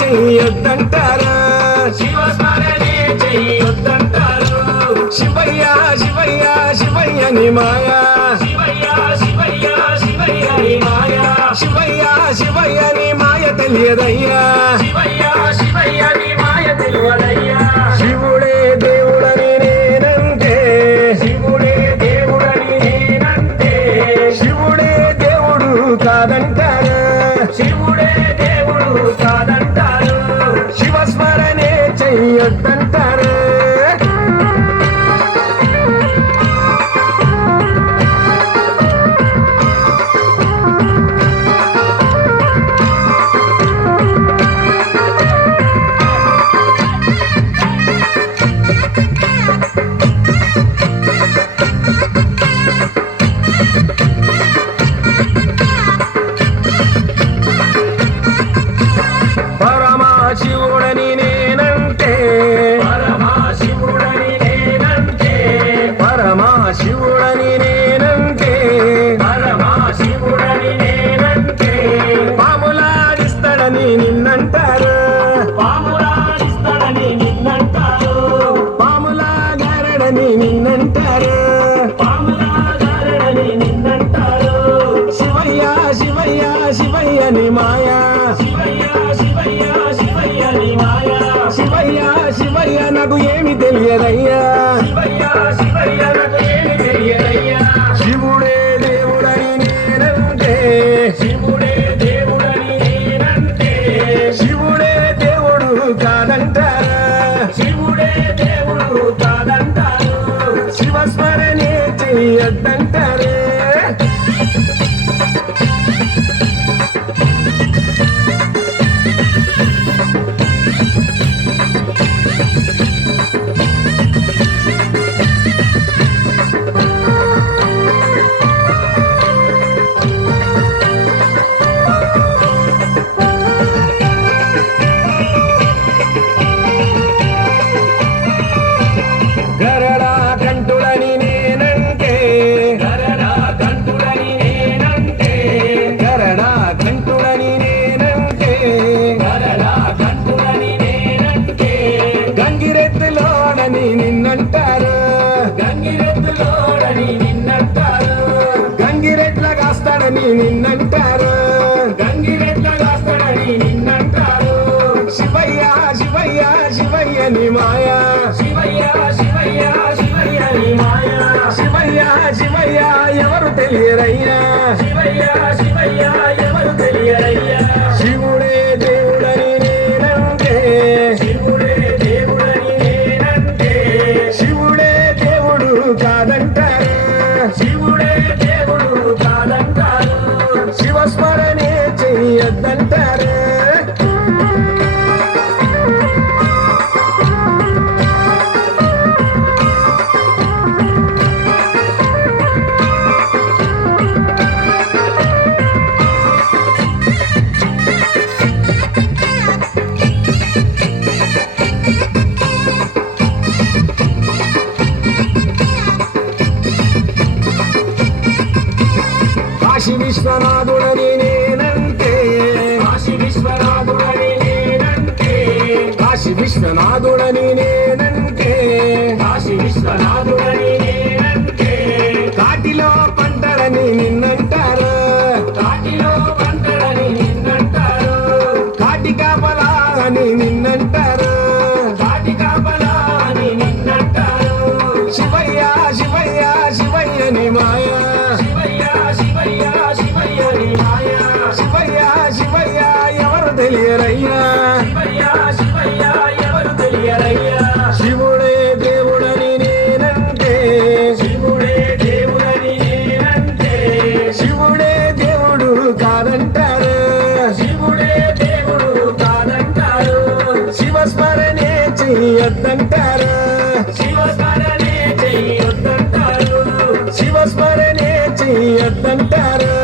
చెయ్యొద్దంటారా శివస్మరణే చెయ్యొద్దంటారు శివయ్య శివయ్య శివయ్య ని మాయా శివయ్య శివయ్య శివయ్య ని మాయా శివయ్య శివయ్య ని మాయ తెలియదయ్యా శివయ్య శివయ్య ని మాయ తెలియదయ్యా శివుడే దేవుడని నేనంటే శివుడే దేవుడని నేనంటే శివుడే దేవుడు కాదంటారా శివుడే దేవుడు కాదంటారు శివస్మరణే చెయ్యొద్దంటారు పరమశివుడని నేనంటే పరమశివుడని నేనంటే పరమశివుడని నేనంటే పరమశివుడని నేనంటే పాములాడిస్తాడని నిన్నంటారు పాములాడిస్తాడని నిన్నంటారు పాములాగారడని నిన్నంటారు పాములాగారడని నిన్నంటారు శివయ్య శివయ్య శివయ్య ని మాయా శివయ్య శివయ్య శివయ్య ని మాయా శివయ్య శివయ్య నాకు ఏమి తెలియదయ్యా శివయ్య శివయ్య నాకు ఏమి తెలియదయ్యా శివుడే దేవుడని నేనంటే శివుడే దేవుడని నేనంటే శివుడే దేవుడు కాదంటారా శివుడే దేవుడు కాదంటారు శివస్మరణే చెయ్యొద్దంటారు గరడా కంటులని నేనంటే గరడా కంటులని నేనంటే గరడా కంటులని నేనంటే గరడా కంటులని నేనంటే గంగిరెద్దులోడని నిన్నంటారు గంగిరెద్దులోడని నిన్నంటారు గంగిరెద్ల కాస్తాడని నిన్నంటారు గంగిరెద్ల కాస్తాడని నిన్నంటారు శివయ్య శివయ్య శివయ్య ని మాయా శివయ్య శివయ్య శివయ్య ని మాయా శివయ్య శివయ్య ఎవరు తెలియరయ్యా శివయ్య శివయ్య ఎవరు తెలియరయ్యా శివుడే దేవుడని నేనంటే శివుడే దేవుడని నేనంటే శివుడే దేవుడు కాదంటారు శివుడే దేవుడు కాదంటారు శివస్మరణే చెయ్యొద్దంటారు కాశీ విశ్వనాథుడని నేనంటే కాశీ విశ్వనాథుడని నేనంటే కాశీ విశ్వనాథుడని నేనంటే కాశీ విశ్వనాథుడని నేనంటే కాటిలో పంటడని నిన్నంటారు కాటిలో పంటడని నిన్నంటారు కాటి కాపలా అని నిన్నంటారు కాటి కాపలా అని నిన్నంటారు శివయ్య శివయ్య శివయ్య ని మాయా శివయ్య శివయ్య శివయ్య ని మాయా శివయ్య శివయ్య ఎవరు తెలియరయ్యా శివయ్య శివయ్య ఎవరు తెలియరయ్యా చెయ్యొద్దంటారు శివస్మరణే చెయ్యొద్దంటారు శివస్మరణే చెయ్యొద్దంటారు